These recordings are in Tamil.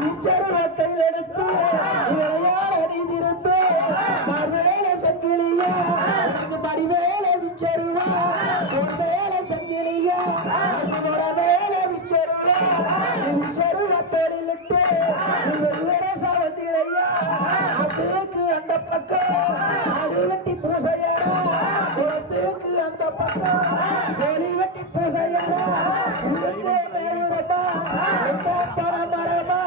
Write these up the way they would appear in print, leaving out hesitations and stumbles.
விச்சருவ கையில் எடுத்து விளையாட நீ திரும்பு மறுவேல சங்கிலியா எனக்கு மடிவேல விச்சருவா ஒரு வேல சங்கிலியா என்னோட வேல விச்சருவா விச்சருவ தொழிலுக்கு சாவத்திரையா அதுக்கு அந்த பக்கம் அடிவெட்டி பூசையடா அதுக்கு அந்த பக்கம் வெளிவெட்டி பூசையடா உனக்கு மேலுரட்டா பணமரமா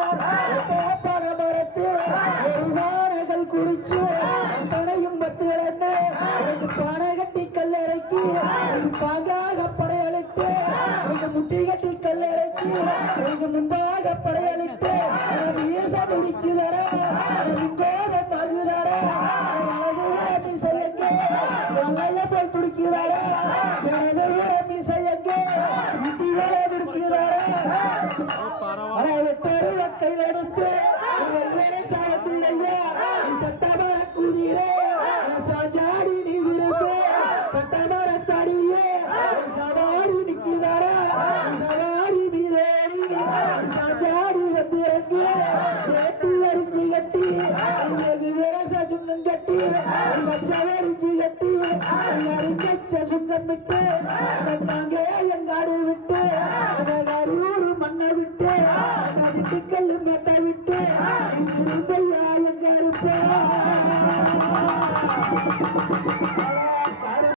பணமரத்து வானைகள் குடிச்சு தனையும் பத்து இழந்து பானை கட்டி கல்லறைக்கு பாங்காக படையளிட்டு முட்டி கட்டி கல்லறைக்கு முன்பாக படையளிட்டு வீச துடிக்குதர மகுதர மிசையங்கே போல் துடிக்குதர மிசையங்கே முட்டி வேலை துடிக்குதர கையில் எடுத்து சாவத்திலையா சட்டமர குதிரே சாஜாடி நீ விரும்பு சட்டமர தடியே சவாரி நிற்கிறார சவாரி மீதேறி சாஜாடி வந்திறங்கி வேட்டி அரிஞ்சி கட்டி விரச சுங்கம் கட்டி வச்சவரிஞ்சி கட்டி அறிஞ்ச சுங்கம் விட்டு நாங்கே எங்காடு விட்டு